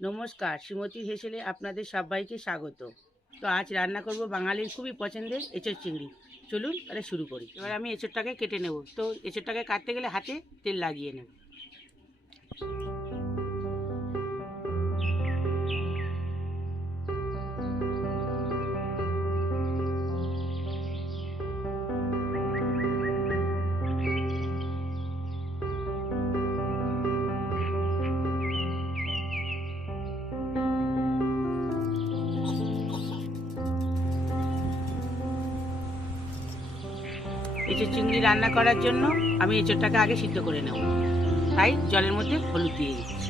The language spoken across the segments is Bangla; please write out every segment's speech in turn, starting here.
নমস্কার, শ্রীমতী হেসেলে আপনাদের সবাইকে স্বাগত। তো আজ রান্না করব বাঙালির খুবই পছন্দের এঁচড় চিংড়ি। চলুন তাহলে শুরু করি। এবার আমি এঁচড়টাকে কেটে নেব। তো এঁচড়টাকে কাটতে গেলে হাতে তেল লাগিয়ে নেব। এঁচড় চিংড়ি রান্না করার জন্য আমি এঁচড়টাকে আগে সিদ্ধ করে নেব। তাই জলের মধ্যে হলুদ দিয়ে দিচ্ছি।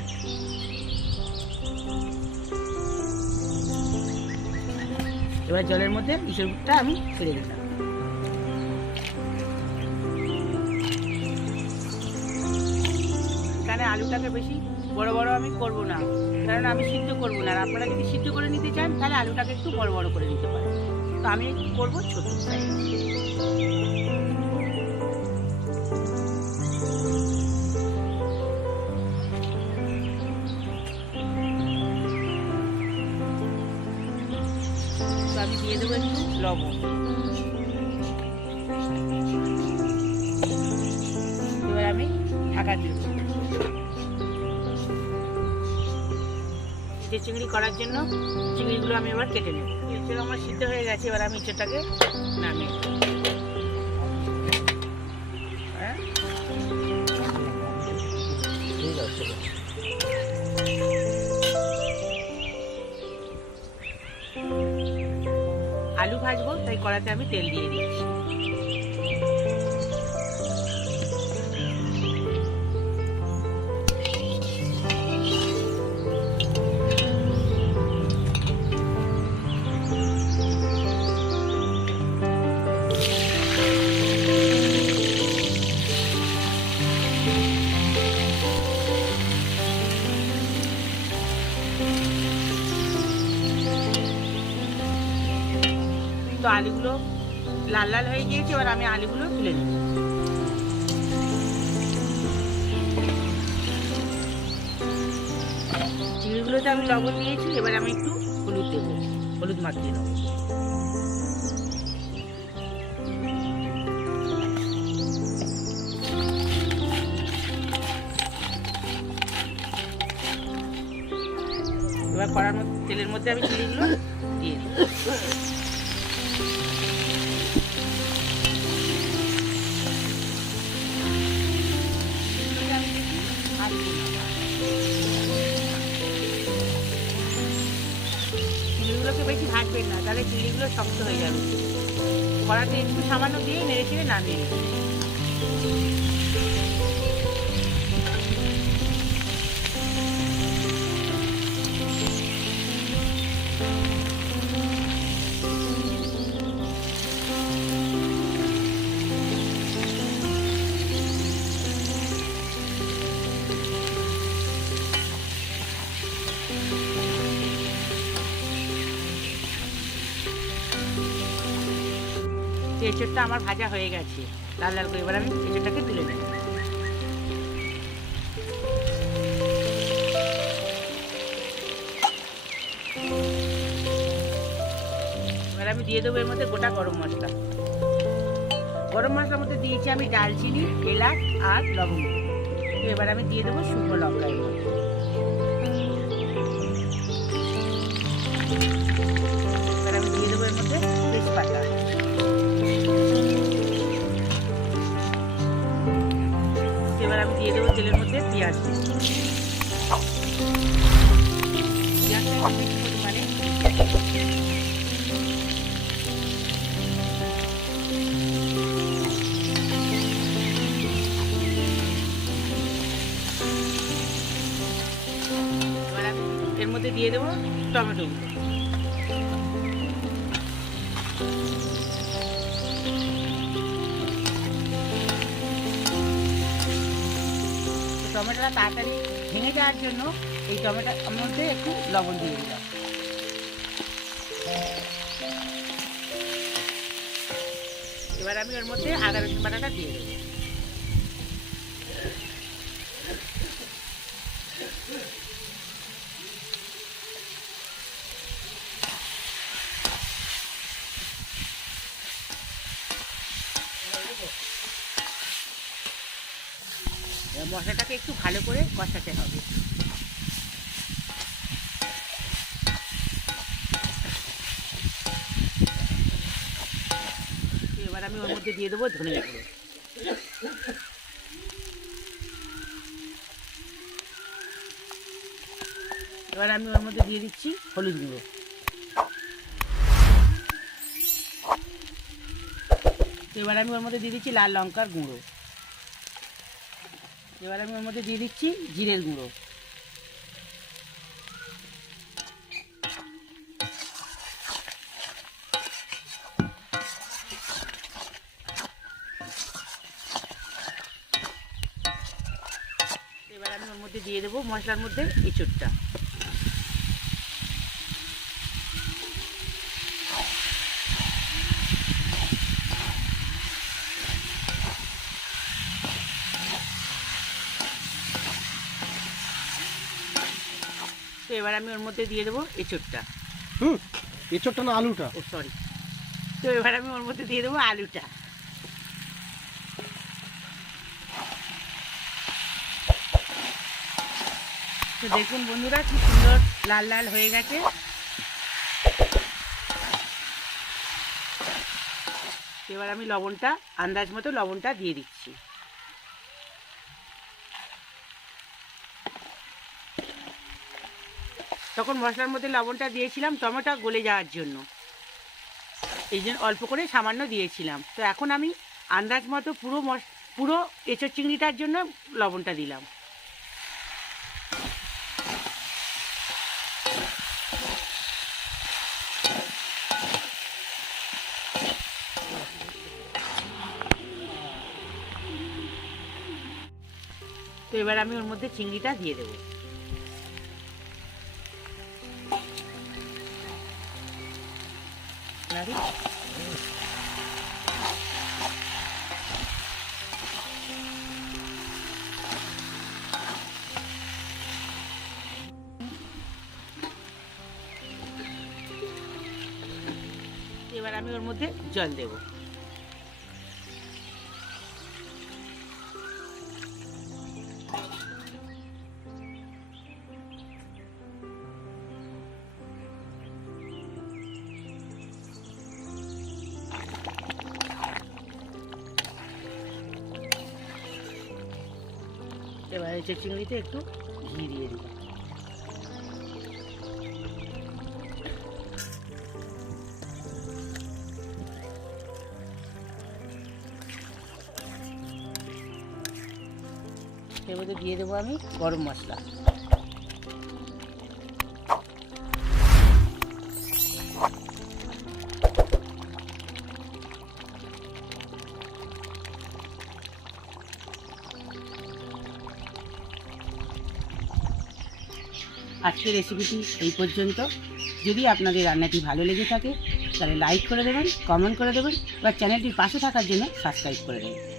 এবার জলের মধ্যে এঁচড়টা আমি ছেড়ে দিলাম। এখানে আলুটাকে বেশি বড় বড় আমি করব না, কারণ আমি সিদ্ধ করব না। আর আপনারা যদি সিদ্ধ করে নিতে চান, তাহলে আলুটাকে একটু বড় বড় করে নিতে পারেন। তো আমি করব ছোট। লবণ এবার আমি ঢাকা দিয়ে যে চিংড়ি করার জন্য চিংড়িগুলো আমি এবার কেটে নেব। এছাড়া আমার সিদ্ধ হয়ে গেছে, এবার আমি এটাকে নামিয়ে আলু ভাজবো তাই কড়াতে আমি তেল দিয়ে দিচ্ছি। আলুগুলো লাল লাল হয়ে গিয়েছে, এবার আমি আলুগুলো তুলে নেব। চিংড়িগুলোতে আমি লবণ দিয়েছি, এবার আমি একটু হলুদ দেবো, হলুদ মাখিয়ে নেব। এবার কড়ার তেলের মধ্যে আমি চিংড়িগুলো দিয়ে দেবো। চিংড়িগুলোকে বেশি ভাজবেন না, তাহলে চিংড়িগুলো শক্ত হয়ে যাবে কড়াতে একটু সামান্য দিয়ে নেড়ে চেড়ে নামিয়ে নেবেন। তো এঁচড়টা আমার ভাজা হয়ে গেছে। লাল লাল করে এবার আমি এঁচড়টাকে তুলে নেব। এবার আমি দিয়ে দেবো এর মধ্যে গোটা গরম মশলা। গরম মশলার মধ্যে দিয়েছি আমি ডালচিনি এলাচ আর লবঙ্গ। এবার আমি দিয়ে দেবো শুকনো লঙ্কা এর মধ্যে। দিয়ে দেবো তেলের মধ্যে পেঁয়াজ পেঁয়াজটা এর মধ্যে দিয়ে দেবো টমেটো টমেটোটা তাড়াতাড়ি ভেঙে যাওয়ার জন্য এই টমেটোর মধ্যে একটু লবণ দিয়ে দিলাম। এবার আমি ওর মধ্যে আদা রসুন বাটাটা দিয়ে দেবো। মশলাটাকে একটু ভালো করে কষাতে হবে। এবার আমি ওর মধ্যে দিয়ে দেবো ধনে গুঁড়ো। এবার আমি ওর মধ্যে দিয়ে দিচ্ছি হলুদ গুঁড়ো। এবার আমি ওর মধ্যে দিয়ে দিচ্ছি লাল লঙ্কার গুঁড়ো। এবার আমি ওর মধ্যে দিয়ে দিচ্ছি জিরের গুঁড়ো। এবার আমি ওর মধ্যে দিয়ে দেবো মশলার মধ্যে এঁচড়টা। তো এবার আমি ওর মধ্যে দিয়ে দেবো এঁচড়টা। হুম এঁচড়টা না আলুটা? ও সরি তো এবার আমি ওর মধ্যে দিয়ে দেবো আলুটা। তো দেখুন বন্ধুরা কি সুন্দর লাল লাল হয়ে গেছে। এবার আমি লবণটা আন্দাজ মতো লবণটা দিয়ে দিচ্ছি। তখন মশলার মধ্যে লবণটা দিয়েছিলাম, টমেটো গলে যাওয়ার জন্য। এই জন্য অল্প করে সামান্য দিয়েছিলাম। তো এখন আমি আন্দাজ মতো পুরো মশ, পুরো এঁচড় চিংড়িটার জন্য লবণটা দিলাম। তো এবার আমি ওর মধ্যে চিংড়িটা দিয়ে দেবো। এবার আমি ওর মধ্যে জল দেব। এবার চিংড়িতে একটু ঘি দিয়ে দিই এর মধ্যে দিয়ে দেবো আমি গরম মশলা। আজকের রেসিপিটি এই পর্যন্ত। যদি আপনাদের রান্নাটি ভালো লেগে থাকে, তাহলে লাইক করে দেবেন কমেন্ট করে দেবেন, বা চ্যানেলটির পাশে থাকার জন্য সাবস্ক্রাইব করে দেবেন।